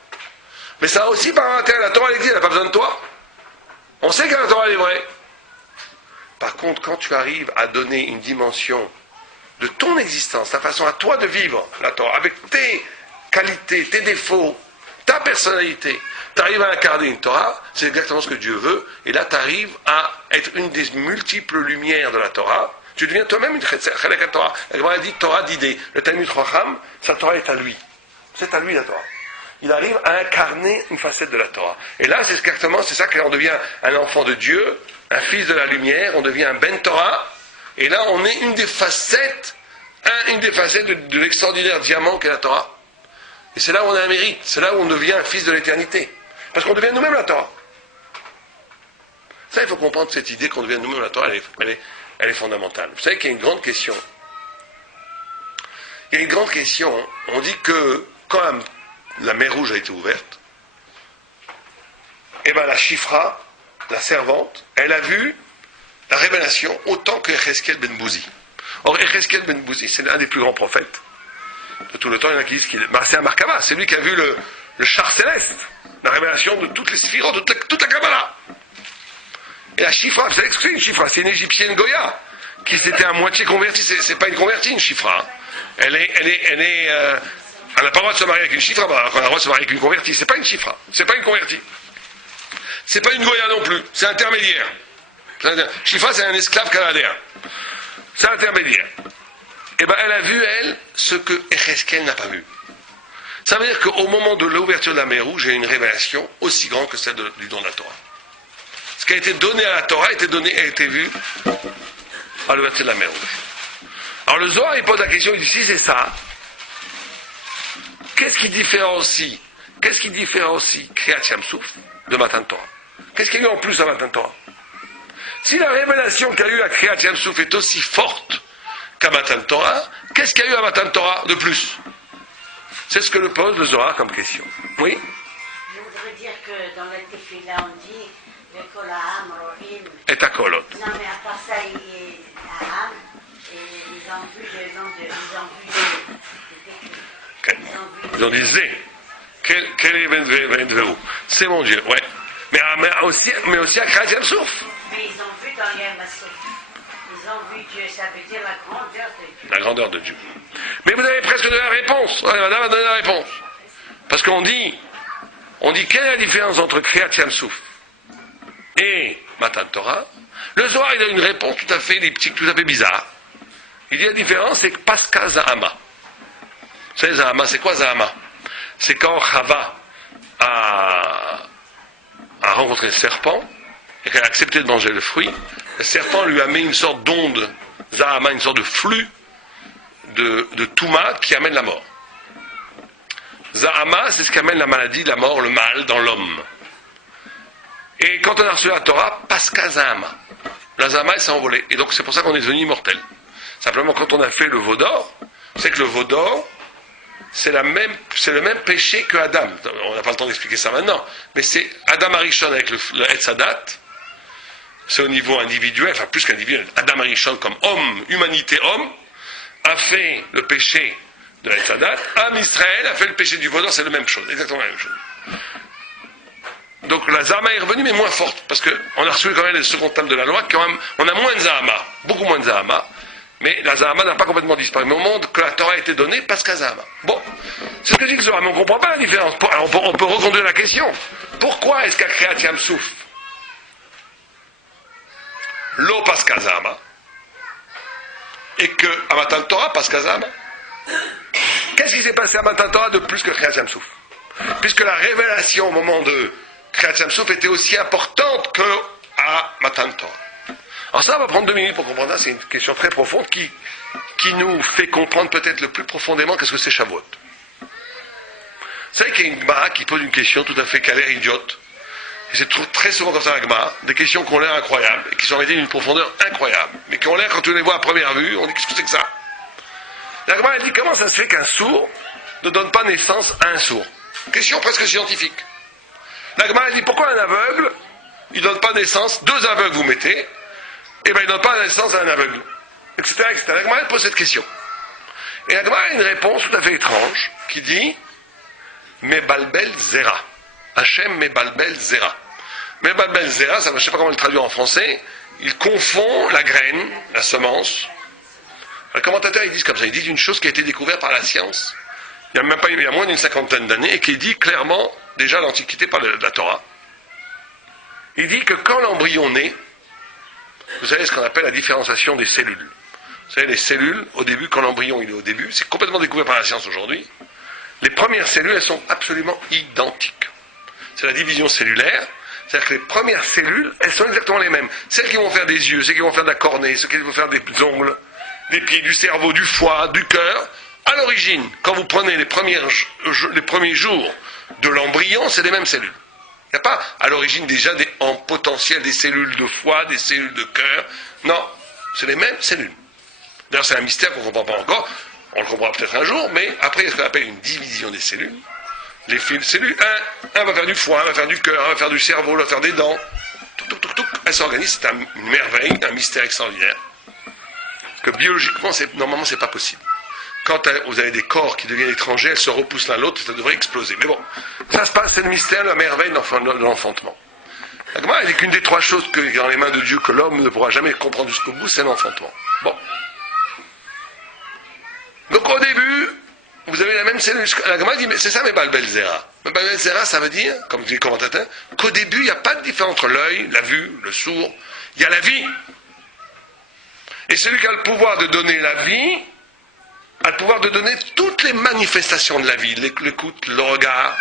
Mais ça a aussi par intérêt. La Torah, elle existe, elle n'a pas besoin de toi. On sait que la Torah, elle est vraie. Par contre, quand tu arrives à donner une dimension de ton existence, ta façon à toi de vivre la Torah, avec tes qualités, tes défauts, ta personnalité, tu arrives à incarner une Torah, c'est exactement ce que Dieu veut, et là tu arrives à être une des multiples lumières de la Torah, tu deviens toi-même une Chelek Torah. Elle dit Torah d'idée. Le Talmud Chacham, sa Torah est à lui. C'est à lui la Torah. Il arrive à incarner une facette de la Torah. Et là, c'est exactement, c'est ça qu'on devient un enfant de Dieu, un fils de la lumière, on devient un Ben Torah, et là on est une des facettes de l'extraordinaire diamant qu'est la Torah. Et c'est là où on a un mérite, c'est là où on devient un fils de l'éternité. Parce qu'on devient nous-mêmes la Torah. Ça, il faut comprendre cette idée qu'on devient nous-mêmes la Torah, elle est fondamentale. Vous savez qu'il y a une grande question. Il y a une grande question, on dit que quand la mer Rouge a été ouverte, et bien la Shifra, la servante, elle a vu la révélation autant que Echeskel ben Bouzi. Or, Echeskel ben Bouzi, c'est l'un des plus grands prophètes de tout le temps. Il y en a qui disent qu'il c'est un Markava, c'est lui qui a vu le char céleste, la révélation de toutes les sphirotes, de toute la Kabbalah. Et la Shifra, vous savez ce que c'est une Shifra? C'est une égyptienne Goya, qui s'était à moitié convertie. C'est pas une convertie, une Shifra. Elle n'a pas le droit de se marier avec une Shifra, elle a le droit de se marier avec une convertie. C'est pas une Shifra, c'est pas une convertie. C'est pas une Goya non plus, c'est intermédiaire. Shifra, c'est un esclave canadien. C'est intermédiaire. Et bien, elle a vu, elle, ce que Echeskel n'a pas vu. Ça veut dire qu'au moment de l'ouverture de la mer Rouge, il y a une révélation aussi grande que celle du don de la Torah. Ce qui a été donné à la Torah a été vu à l'ouverture de la mer Rouge. Alors le Zohar, il pose la question, il dit, si c'est ça, qu'est-ce qui différencie Kriyat Yam Souf de Matan Torah? Qu'est-ce qu'il y a eu en plus à Matan Torah? Si la révélation qu'a eu à Kriyat Yam Souf est aussi forte qu'à Matan Torah, qu'est-ce qu'il y a eu à Matan Torah de plus? C'est ce que le pose le Zohar comme question. Oui? Je voudrais dire que dans la Tefila, on dit le Kol Ha'am Rohim. Et ta colonne. Non, mais à part ça, il y a Ha'am, et ils ont vu le nom de. Ils ont dit Zé. Quel est Vendveu? C'est mon Dieu, ouais. Mais aussi à Kriyat Yam Souf. Mais ils ont vu dans Yam Souf. Ils ont vu Dieu, ça veut dire la grandeur de Dieu. La grandeur de Dieu. Mais vous avez presque donné la réponse. Ouais, madame a donné la réponse. Parce qu'on dit quelle est la différence entre Kriyat Yam Souf et Matan Torah? Le Zohar, il a une réponse tout à fait elliptique, tout à fait bizarre. Il dit la différence, c'est que Pascha Zahama. Vous savez, Zahama, c'est quoi Zahama? C'est quand Chava a rencontré le serpent et qu'elle a accepté de manger le fruit. Le serpent lui a mis une sorte d'onde, Zahama, une sorte de flux de Touma qui amène la mort. Zahama, c'est ce qui amène la maladie, la mort, le mal dans l'homme. Et quand on a reçu la Torah, Pascha Zahama. La Zahama, elle s'est envolée. Et donc c'est pour ça qu'on est devenu immortel. Simplement, quand on a fait le veau d'or, c'est que le veau d'or, c'est le même péché que Adam. On n'a pas le temps d'expliquer ça maintenant. Mais c'est Adam Arishon avec le Etzadat. C'est au niveau individuel, enfin plus qu'individuel. Adam Arishon comme homme, humanité homme, a fait le péché de l'Etzadat. Am Israël a fait le péché du veau d'or, c'est la même chose, exactement la même chose. Donc la Zahama est revenue, mais moins forte, parce qu'on a reçu quand même le second thème de la loi, quand même, on a moins de Zahama, beaucoup moins de Zahama. Mais la Zahama n'a pas complètement disparu. Mais au moment que la Torah a été donnée, Pascha Zahama. Bon, c'est ce que dit le Zohar, mais on ne comprend pas la différence. Alors on peut reconduire la question. Pourquoi est-ce qu'à Kriyat Yam Souf, l'eau Pascha Zahama, et qu'à Matan Torah, Pascha Zahama? Qu'est-ce qui s'est passé à Matan Torah de plus que Kriyat Yam Souf? Puisque la révélation au moment de Kriyat Yam Souf était aussi importante qu'à Matan Torah. Alors ça va prendre 2 minutes pour comprendre ça, c'est une question très profonde qui nous fait comprendre peut-être le plus profondément qu'est-ce que c'est Shavuot. Vous savez qu'il y a une Gemara qui pose une question tout à fait qui a l'air idiote, et c'est très souvent comme ça la Gemara, des questions qui ont l'air incroyables, et qui sont mettées d'une profondeur incroyable, mais qui ont l'air, quand on les voit à première vue, on dit qu'est-ce que c'est que ça? La Gemara elle dit comment ça se fait qu'un sourd ne donne pas naissance à un sourd? Question presque scientifique. La Gemara elle dit pourquoi un aveugle, il ne donne pas naissance, 2 aveugles vous mettez, et bien il ne donne pas la naissance à un aveugle, etc. La Gemara pose cette question. Et la Gemara a une réponse tout à fait étrange qui dit mais balbel zera. Hachem Mebalbel Zera. Mebalbel Zera, ça, je ne sais pas comment le traduire en français, il confond la graine, la semence. Les commentateurs ils disent comme ça, ils disent une chose qui a été découverte par la science, il y a moins d'une cinquantaine d'années, et qui dit clairement, déjà à l'Antiquité par la Torah. Il dit que quand l'embryon naît, vous savez ce qu'on appelle la différenciation des cellules. Vous savez, les cellules, au début, quand l'embryon il est au début, c'est complètement découvert par la science aujourd'hui, les premières cellules, elles sont absolument identiques. C'est la division cellulaire, c'est-à-dire que les premières cellules, elles sont exactement les mêmes. Celles qui vont faire des yeux, celles qui vont faire de la cornée, celles qui vont faire des ongles, des pieds, du cerveau, du foie, du cœur, à l'origine, quand vous prenez les premiers jours de l'embryon, c'est les mêmes cellules. Il n'y a pas à l'origine déjà en potentiel des cellules de foie, des cellules de cœur. Non, c'est les mêmes cellules. D'ailleurs, c'est un mystère qu'on ne comprend pas encore. On le comprendra peut-être un jour, mais après, il y a ce qu'on appelle une division des cellules. Les cellules, un va faire du foie, un va faire du cœur, un va faire du cerveau, un va faire des dents. Elles s'organisent, c'est une merveille, un mystère extraordinaire. Que biologiquement, normalement, c'est pas possible. Quand vous avez des corps qui deviennent étrangers, elles se repoussent l'un l'autre, ça devrait exploser. Mais bon, ça se passe, c'est le mystère, la merveille de l'enfantement. La Gemara dit qu'une des trois choses dans les mains de Dieu que l'homme ne pourra jamais comprendre jusqu'au bout, c'est l'enfantement. Bon. Donc au début, vous avez la même cellule. La Gemara dit, mais c'est ça, Mebalbel Zera. Mebalbel Zera, ça veut dire, comme dit les commentateurs, qu'au début, il n'y a pas de différence entre l'œil, la vue, le sourd. Il y a la vie. Et celui qui a le pouvoir de donner la vie, a le pouvoir de donner toutes les manifestations de la vie, l'écoute, le regard.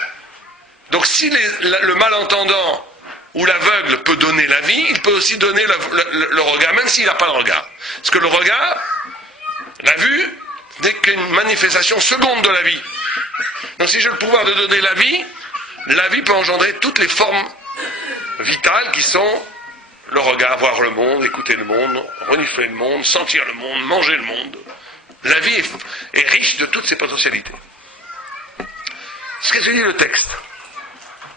Donc si le malentendant ou l'aveugle peut donner la vie, il peut aussi donner le regard, même s'il n'a pas le regard. Parce que le regard, la vue, n'est qu'une manifestation seconde de la vie. Donc si j'ai le pouvoir de donner la vie peut engendrer toutes les formes vitales qui sont le regard, voir le monde, écouter le monde, renifler le monde, sentir le monde, manger le monde. La vie est riche de toutes ces potentialités. Ce que dit le texte.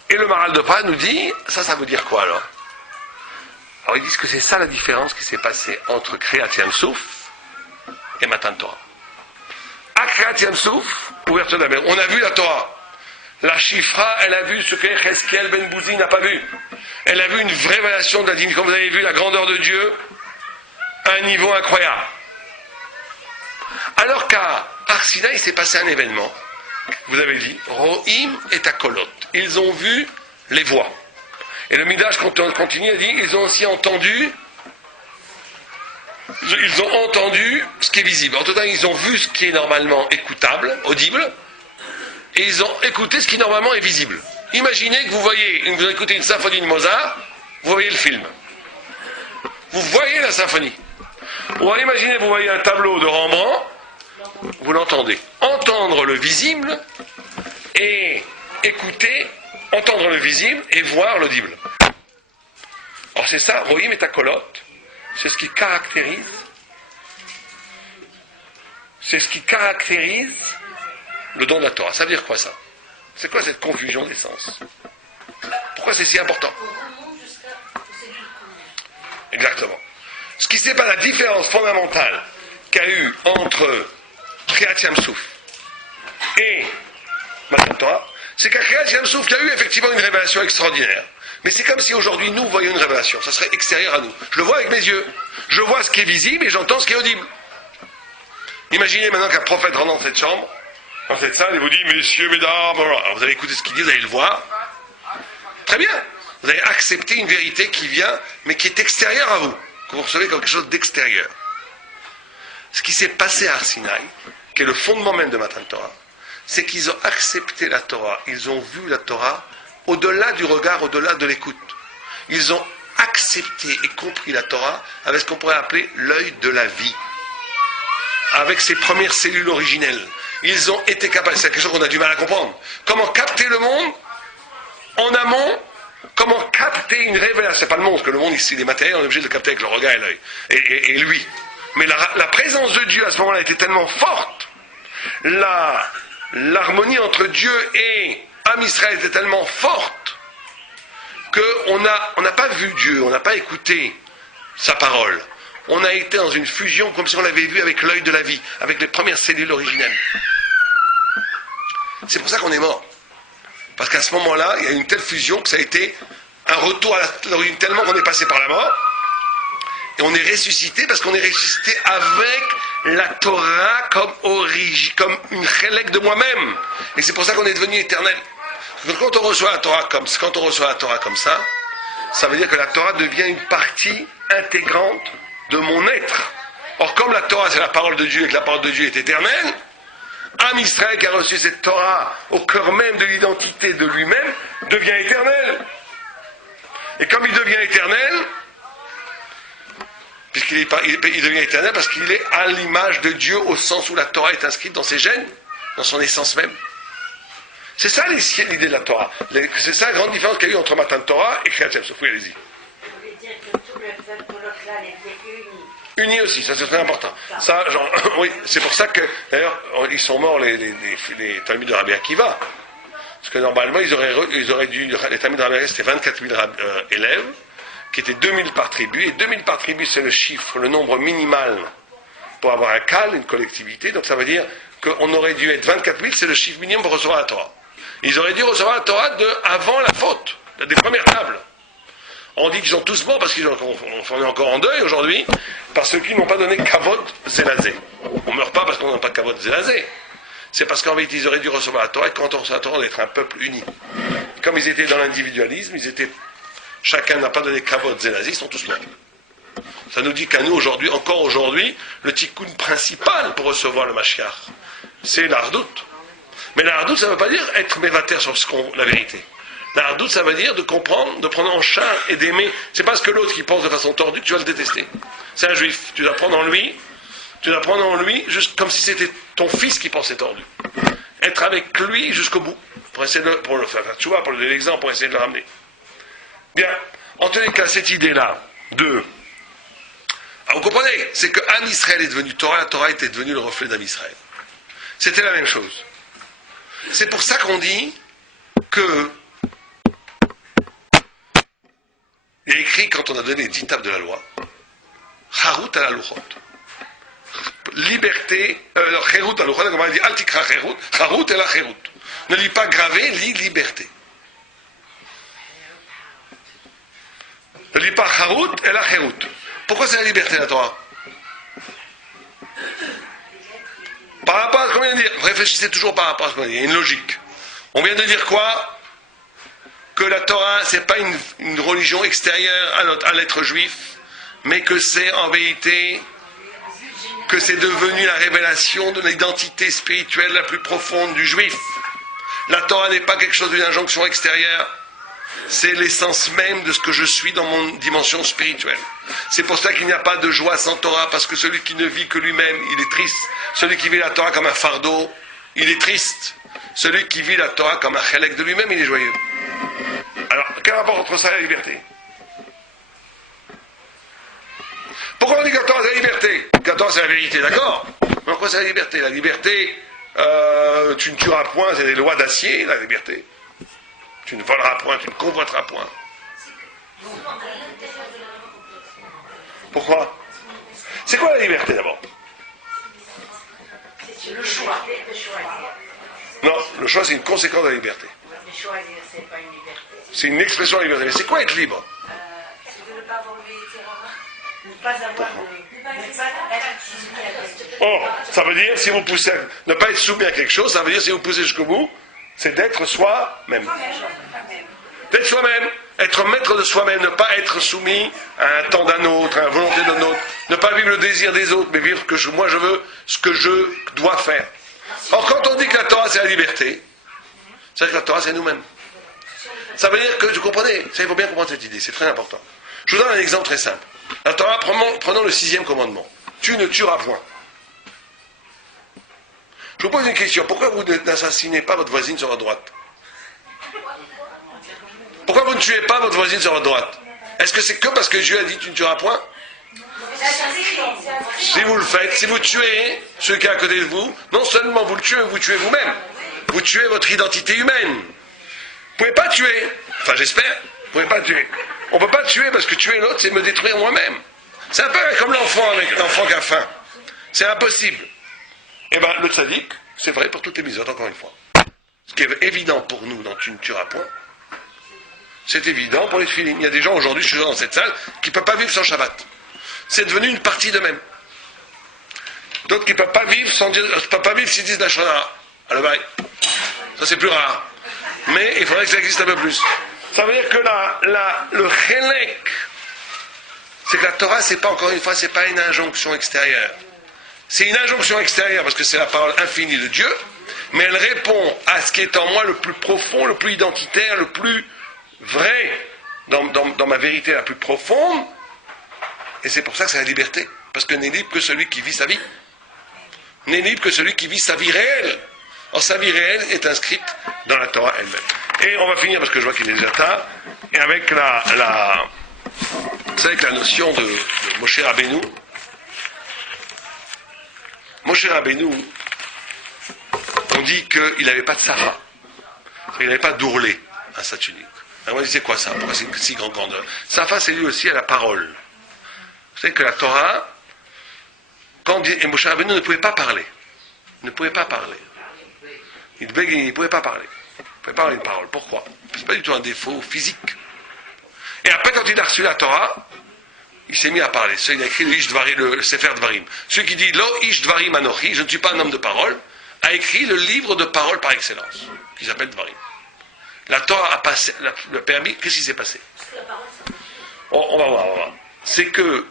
Et le Maral de Prague nous dit, ça veut dire quoi alors? Alors ils disent que c'est ça la différence qui s'est passée entre Kriyat Yam-Souf et Matan Torah. À Kriyat Yam-Souf, ouverture de la mer, on a vu la Torah. La Chifra, elle a vu ce que Cheskel Ben Bouzi n'a pas vu. Elle a vu une vraie révélation de la divinité. Comme vous avez vu, la grandeur de Dieu à un niveau incroyable. Alors qu'à Har Sinaï, il s'est passé un événement. Vous avez dit, Rohim et Takolot. Ils ont vu les voix. Et le Midrash continue à dire, ils ont aussi entendu ce qui est visible. En tout cas, ils ont vu ce qui est normalement écoutable, audible, et ils ont écouté ce qui normalement est visible. Imaginez que vous écoutez une symphonie de Mozart, vous voyez le film. Vous voyez la symphonie. Ou imaginez que vous voyez un tableau de Rembrandt, vous l'entendez. Entendre le visible et écouter, entendre le visible et voir l'audible. Alors c'est ça, Rohim et Takolot, c'est ce qui caractérise le don de la Torah. Ça veut dire quoi ça? C'est quoi cette confusion des sens? Pourquoi c'est si important? Exactement. Ce qui c'est pas la différence fondamentale qu'il y a eu entre Kriyat Yam-Souf et Matan Torah, c'est qu'à Kriyat Yam-Souf, il y a eu effectivement une révélation extraordinaire. Mais c'est comme si aujourd'hui nous voyions une révélation. Ça serait extérieur à nous. Je le vois avec mes yeux. Je vois ce qui est visible et j'entends ce qui est audible. Imaginez maintenant qu'un prophète rentre dans cette chambre, dans cette salle, et vous dit, messieurs, mesdames, alors vous allez écouter ce qu'il dit, vous allez le voir. Très bien. Vous allez accepter une vérité qui vient, mais qui est extérieure à vous. Que vous recevez quelque chose d'extérieur. Ce qui s'est passé à Har Sinaï, qui est le fondement même de Matan Torah, c'est qu'ils ont accepté la Torah. Ils ont vu la Torah au-delà du regard, au-delà de l'écoute. Ils ont accepté et compris la Torah avec ce qu'on pourrait appeler l'œil de la vie. Avec ses premières cellules originelles. Ils ont été capables, c'est quelque chose qu'on a du mal à comprendre. Comment capter le monde en amont, comment capter une révélation. C'est pas le monde, parce que le monde ici, les matériels, on est obligé de le capter avec le regard et l'œil. Et lui. Mais la présence de Dieu à ce moment-là était tellement forte. L'harmonie entre Dieu et Am Israël était tellement forte qu'on n'a pas vu Dieu, on n'a pas écouté sa parole. On a été dans une fusion comme si on l'avait vu avec l'œil de la vie, avec les premières cellules originelles. C'est pour ça qu'on est mort. Parce qu'à ce moment-là, il y a une telle fusion que ça a été un retour à l'origine tellement qu'on est passé par la mort. Et on est ressuscité parce qu'on est ressuscité avec la Torah comme une chélek de moi-même. Et c'est pour ça qu'on est devenu éternel. Quand on reçoit la Torah comme ça, ça veut dire que la Torah devient une partie intégrante de mon être. Or, comme la Torah c'est la parole de Dieu et que la parole de Dieu est éternelle, Am Israël qui a reçu cette Torah au cœur même de l'identité de lui-même devient éternel. Et comme il devient éternel, il devient éternel parce qu'il est à l'image de Dieu au sens où la Torah est inscrite dans ses gènes, dans son essence même. C'est ça l'idée de la Torah. C'est ça la grande différence qu'il y a eu entre Matan Torah et Kriyat Shem Sof. Oui, allez-y. Vous voulez dire que tout le peuple local était uni. Unis aussi, ça c'est très important. Ça, genre, oui, c'est pour ça que, d'ailleurs, ils sont morts les Talmuds de Rabbi Akiva. Parce que normalement, ils auraient dû, les Talmuds de Rabbi Akiva, c'était 24 000 élèves, qui étaient 2000 par tribu, et 2000 par tribu, c'est le chiffre, le nombre minimal pour avoir un cal, une collectivité, donc ça veut dire qu'on aurait dû être 24 000, c'est le chiffre minimum pour recevoir la Torah. Ils auraient dû recevoir la Torah avant la faute, des premières tables. On dit qu'ils sont tous morts parce qu'on est encore en deuil aujourd'hui, parce qu'ils n'ont pas donné Kavod Zelazé. On ne meurt pas parce qu'on n'a pas Kavod Zelazé. C'est parce qu'en vérité, ils auraient dû recevoir la Torah, et quand on reçoit la Torah, on est un peuple uni. Comme ils étaient dans l'individualisme, chacun n'a pas donné Kavod Zelazé, ils sont tous morts. Ça nous dit qu'à nous, encore aujourd'hui, le tikkun principal pour recevoir le Mashiach, c'est l'Ardout. Mais l'Ardout, ça ne veut pas dire être mévater sur la vérité. La hardout, ça veut dire de comprendre, de prendre en charge et d'aimer. C'est parce que l'autre qui pense de façon tordue que tu vas le détester. C'est un juif. Tu dois prendre en lui, juste comme si c'était ton fils qui pensait tordu. Être avec lui jusqu'au bout. Pour essayer pour le faire, tu vois, pour le donner l'exemple, pour essayer de le ramener. Bien. En tous les cas, cette idée-là de. Alors, vous comprenez, c'est que Am Israël est devenu Torah, la Torah était devenue le reflet d'Am Israël. C'était la même chose. C'est pour ça qu'on dit que. Il est écrit, quand on a donné les 10 tables de la loi, Charut à la Luchot. Liberté, Charut à la Luchot, comme on dit, Altikra Charut et la Charut. Ne lis pas gravé, lis liberté. Ne lis pas Charut et la Charut. Pourquoi c'est la liberté, la Torah? Par rapport à ce qu'on vient de dire, réfléchissez toujours par rapport à ce qu'on vient de dire, il y a une logique. On vient de dire quoi? Que la Torah, c'est pas une religion extérieure à l'être juif, mais que c'est en vérité, que c'est devenu la révélation de l'identité spirituelle la plus profonde du juif. La Torah n'est pas quelque chose d'une injonction extérieure, c'est l'essence même de ce que je suis dans mon dimension spirituelle. C'est pour ça qu'il n'y a pas de joie sans Torah, parce que celui qui ne vit que lui-même, il est triste. Celui qui vit la Torah comme un fardeau, il est triste. Celui qui vit la Torah comme un chélek de lui-même, il est joyeux. Alors, quel rapport entre ça et la liberté? Pourquoi on dit que la Torah c'est la liberté? Que la Torah c'est la vérité, d'accord? Mais pourquoi c'est la liberté? La liberté, tu ne tueras point, c'est des lois d'acier, la liberté. Tu ne voleras point, tu ne convoiteras point. Pourquoi? C'est quoi la liberté d'abord? C'est le choix de choisir. Non, le choix c'est une conséquence de la liberté. De choisir, c'est pas une liberté. C'est une expression de la liberté. Mais c'est quoi être libre? C'est de ne pas avoir oublié Ne pas avoir Oh, ça veut dire, si vous poussez, ne pas être soumis à quelque chose, ça veut dire, si vous poussez jusqu'au bout, c'est d'être soi-même. D'être soi-même, être maître de soi-même, ne pas être soumis à un temps d'un autre, à la volonté d'un autre, ne pas vivre le désir des autres, mais vivre ce que moi je veux, ce que je dois faire. Or, quand on dit que la Torah c'est la liberté, c'est que la Torah c'est nous-mêmes. Ça veut dire que, vous comprenez, ça il faut bien comprendre cette idée, c'est très important. Je vous donne un exemple très simple. La Torah, prenons le 6e commandement. Tu ne tueras point. Je vous pose une question. Pourquoi vous n'assassinez pas votre voisine sur votre droite? Pourquoi vous ne tuez pas votre voisine sur votre droite? Est-ce que c'est que parce que Dieu a dit tu ne tueras point? Si vous le faites, si vous tuez celui qui est à côté de vous, non seulement vous le tuez, vous tuez vous-même. Vous tuez votre identité humaine. Vous ne pouvez pas tuer. Enfin, j'espère. Vous ne pouvez pas tuer. On ne peut pas tuer parce que tuer l'autre, c'est me détruire moi-même. C'est un peu comme l'enfant avec l'enfant qui a faim. C'est impossible. Eh bien, le tzaddik, c'est vrai pour toutes les misotes, encore une fois. Ce qui est évident pour nous dans Tu ne tueras point, c'est évident pour les tefilines. Il y a des gens aujourd'hui, je suis dans cette salle, qui ne peuvent pas vivre sans Shabbat. C'est devenu une partie d'eux-mêmes. D'autres qui ne peuvent pas vivre s'ils disent la Shana. Alors bye. Ça c'est plus rare. Mais il faudrait que ça existe un peu plus. Ça veut dire que le chélek, c'est que la Torah, c'est pas, encore une fois, c'est pas une injonction extérieure. C'est une injonction extérieure parce que c'est la parole infinie de Dieu, mais elle répond à ce qui est en moi le plus profond, le plus identitaire, le plus vrai, dans ma vérité la plus profonde, et c'est pour ça que c'est la liberté. Parce que n'est libre que celui qui vit sa vie. N'est libre que celui qui vit sa vie réelle. Or, sa vie réelle est inscrite dans la Torah elle-même. Et on va finir, parce que je vois qu'il est déjà tard, et avec la notion de Moshe Rabbeinu. Moshe Rabbeinu, on dit qu'il n'avait pas de Safa. Il n'avait pas d'ourlet à sa tunique. Alors on dit, c'est quoi ça? Pourquoi c'est une si grande grandeur? Safa, c'est lui aussi à la parole. Vous savez que la Torah, et Moshe Rabbeinu ne pouvait pas parler. Il ne pouvait pas parler. Il ne pouvait pas parler. Il ne pouvait pas avoir une parole. Pourquoi? C'est pas du tout un défaut physique. Et après, quand il a reçu la Torah, il s'est mis à parler. Il a écrit le Sefer Dvarim. Celui qui dit Lo Ish Dvarim Anochi, je ne suis pas un homme de parole, a écrit le livre de parole par excellence, qui s'appelle Dvarim. La Torah a passé, le permis. Qu'est-ce qui s'est passé? On va voir. C'est que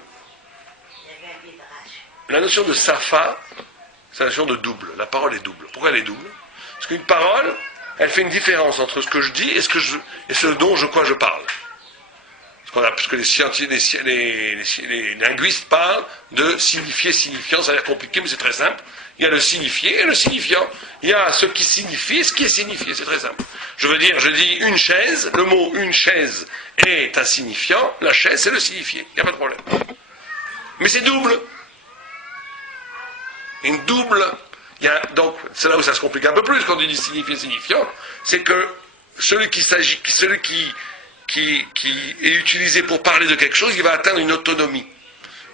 la notion de Safa, c'est la notion de double. La parole est double. Pourquoi elle est double? Parce qu'une parole, elle fait une différence entre ce que je dis et ce dont je parle. Parce que les linguistes parlent de signifié, signifiant, ça a l'air compliqué, mais c'est très simple. Il y a le signifié et le signifiant. Il y a ce qui signifie et ce qui est signifié, c'est très simple. Je dis une chaise, le mot une chaise est un signifiant, la chaise c'est le signifié, il n'y a pas de problème. Mais c'est double. Une double, donc c'est là où ça se complique un peu plus quand on dit signifié, signifiant, c'est que celui qui est utilisé pour parler de quelque chose, il va atteindre une autonomie.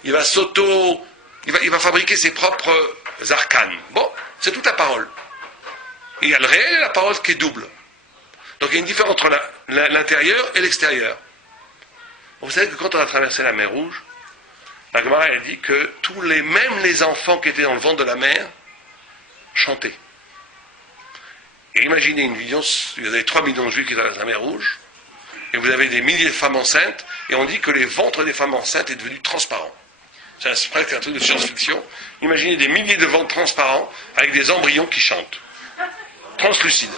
Il va fabriquer ses propres arcanes. Bon, c'est toute la parole. Et il y a le réel et la parole qui est double. Donc il y a une différence entre l'intérieur et l'extérieur. Vous savez que quand on a traversé la mer Rouge, la Gemara elle dit que même les enfants qui étaient dans le ventre de la mer chantaient. Et imaginez une vision, il y avait 3 millions de juifs qui traversent la mer Rouge, et vous avez des milliers de femmes enceintes, et on dit que les ventres des femmes enceintes est devenu transparent. C'est presque un truc de science-fiction. Imaginez des milliers de ventres transparents avec des embryons qui chantent. Translucides.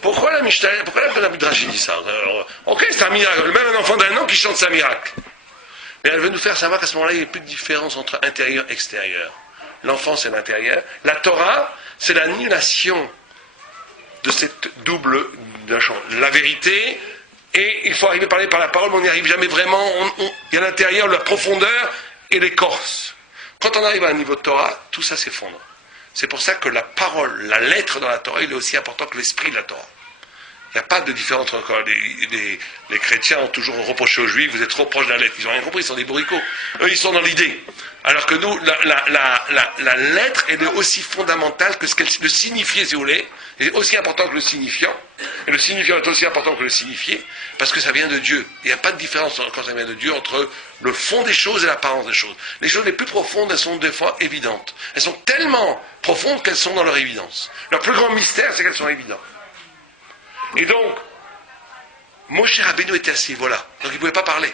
Pourquoi la Midrash dit ça? Alors, ok, c'est un miracle. Même un enfant d'1 an qui chante, c'est un miracle. Mais elle veut nous faire savoir qu'à ce moment-là, il n'y a plus de différence entre intérieur et extérieur. L'enfant, c'est l'intérieur. La Torah, c'est l'annulation de cette double la vérité, et il faut arriver à parler par la parole, mais on n'y arrive jamais vraiment. Il y a l'intérieur, la profondeur et l'écorce. Quand on arrive à un niveau de Torah, tout ça s'effondre. C'est pour ça que la parole, la lettre dans la Torah, il est aussi important que l'esprit de la Torah. Il n'y a pas de différence encore. Les chrétiens ont toujours reproché aux juifs, vous êtes trop proches de la lettre. Ils n'ont rien compris, ils sont des bourricots. Eux, ils sont dans l'idée. Alors que nous, la lettre, elle est aussi fondamentale que ce qu'elle le signifié, si vous voulez. Elle est aussi important que le signifiant. Et le signifiant est aussi important que le signifié, parce que ça vient de Dieu. Il n'y a pas de différence quand ça vient de Dieu entre le fond des choses et l'apparence des choses. Les choses les plus profondes, elles sont des fois évidentes. Elles sont tellement profondes qu'elles sont dans leur évidence. Leur plus grand mystère, c'est qu'elles sont évidentes. Et donc, Moshe Rabbeinu était à ce niveau-là. Donc il ne pouvait pas parler.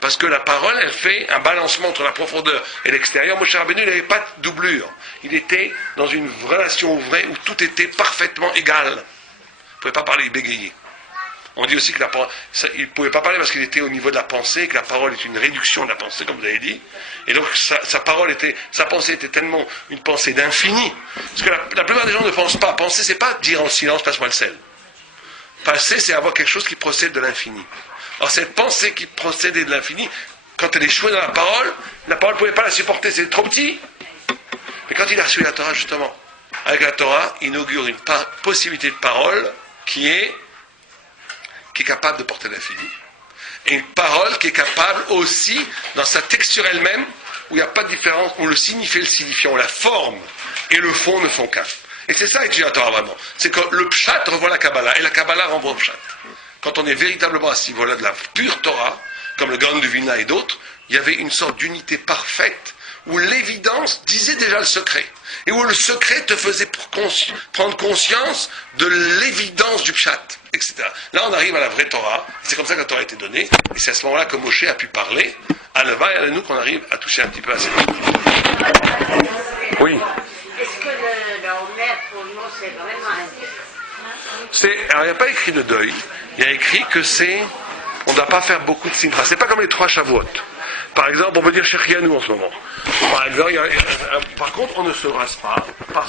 Parce que la parole, elle fait un balancement entre la profondeur et l'extérieur. Moshe Rabbeinu, il n'avait pas de doublure. Il était dans une relation vraie où tout était parfaitement égal. Il ne pouvait pas parler, il bégayait. On dit aussi que il ne pouvait pas parler parce qu'il était au niveau de la pensée, que la parole est une réduction de la pensée, comme vous avez dit. Et donc sa pensée était tellement une pensée d'infini. Parce que la plupart des gens ne pensent pas. Penser, c'est pas dire en silence, passe-moi le sel. Penser, c'est avoir quelque chose qui procède de l'infini. Alors cette pensée qui procédait de l'infini, quand elle échouait dans la parole ne pouvait pas la supporter, c'est trop petit. Mais quand il a reçu la Torah, justement, avec la Torah, il inaugure une possibilité de parole qui est capable de porter l'infini. Et une parole qui est capable aussi, dans sa texture elle-même, où il n'y a pas de différence, où le signifié et le signifiant, la forme et le fond ne font qu'un. Et c'est ça étudier la Torah vraiment. C'est que le pshat revoit la Kabbalah et la Kabbalah renvoie au pshat. Quand on est véritablement à ce niveau-là de la pure Torah, comme le Gaon du Vilna et d'autres, il y avait une sorte d'unité parfaite où l'évidence disait déjà le secret. Et où le secret te faisait prendre conscience de l'évidence du pshat, etc. Là, on arrive à la vraie Torah. C'est comme ça que la Torah a été donnée. Et c'est à ce moment-là que Moshe a pu parler. À Leva et à nous qu'on arrive à toucher un petit peu à cette Oui. Est-ce que le Homer, pour nous, c'est vraiment un deuil? Alors, il n'y a pas écrit de deuil. Il y a écrit que on ne doit pas faire beaucoup de simcha. C'est pas comme les 3 Shavuot. Par exemple, on peut dire Shechianu en ce moment. Par contre, on ne se rase pas par